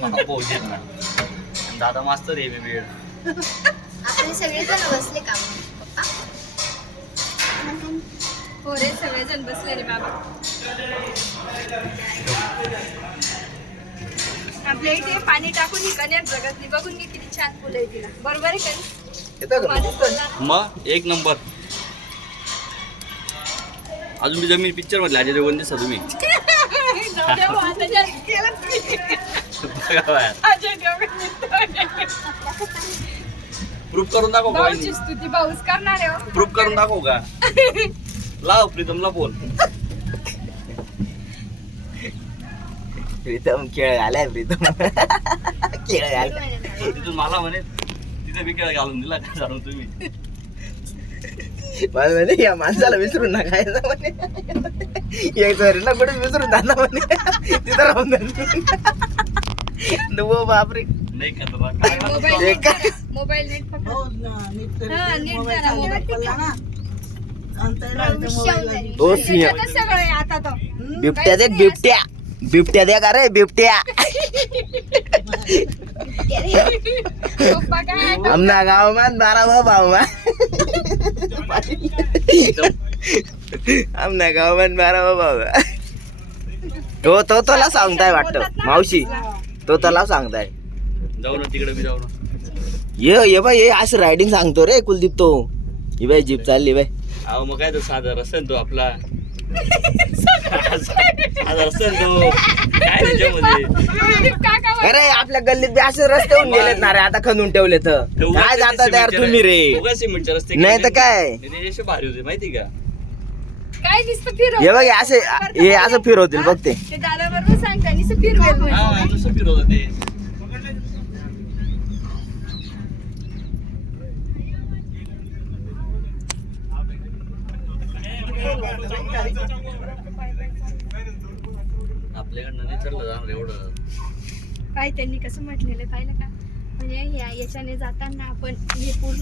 मला पोहोचेल ना दादा मास्तर आहे मी वेळ आपले सगळेजण बसले का पप्पा? हो रे सगळेजण बसले रे बाबा. आपल्या इथे पाणी टाकून ही कन्या जगतली बघून मी किती छान फुलं आहे तिला. बरोबर आहे का? मग एक नंबर. अजून मी जमीन पिक्चर मधले अजय देवगण दिसता तुम्ही. प्रूफ करून दाखव का? भाऊची स्तुती भाऊच करणार आहे. प्रूफ करून दाखव का? लाव प्रीतमला फोन. प्रीतम खेळ घालाय प्रीतम खेळ घालाय तिथून मला म्हणे तिथे बी खेळ घालून दिला का जाणून तुम्ही. मला म्हणे या माणसाला विसरून ना काय म्हणे ना कुठे विसरून जा ना म्हणे तिथं राहून नो बापरे. नाही खतरनाक. मोबाईल नीट पकड. हो ना, नीट तरी हा, ते नीट मोबाईल जरा मोबाईल पकडला ना. अंतर राहते मोबाईलला. तो सिंह त्याच्यातच सगळं आहे आता तो. बिबट्या दे बिबट्या बिबट्या द्या का रे बिबट्या पप्पा काय आमना गाव मान 12 भाव आमना गाव मान 12 भाव तो तुला सांगताय वाटतं मावशी तो त्याला सांगताय. जाऊ ना तिकडे बी जाऊ ना. ये बाई ये असं रायडिंग सांगतो रे कुलदीप तो. ही बाई जीप चालली बाई. अहो मग काय तो साधा रसन तो आपला साधा रसन तो काय त्याच्यामध्ये. अरे आपल्या गल्लीत बी असे रस्ते होऊन गेलेत ना रे आता खणून ठेवले तर काय जातात यार तुम्ही रे. उगाच सिमेंटचे रस्ते नाही तर काय ते असे भारी होते माहिती का. काय दिसतं फिरव. हे बघ हे असं फिरवतील बघ ते. ते दादा बरोबर सांगता नुसतं फिरवेल म्हणे. हा नुसतं फिरवत ते. आपल्याकडनं नाही चाललं जाणार एवढं. काय त्यांनी कसं म्हटलेलं पाहिलं का म्हणजे याच्याने जाताना आपण हे पूर्ण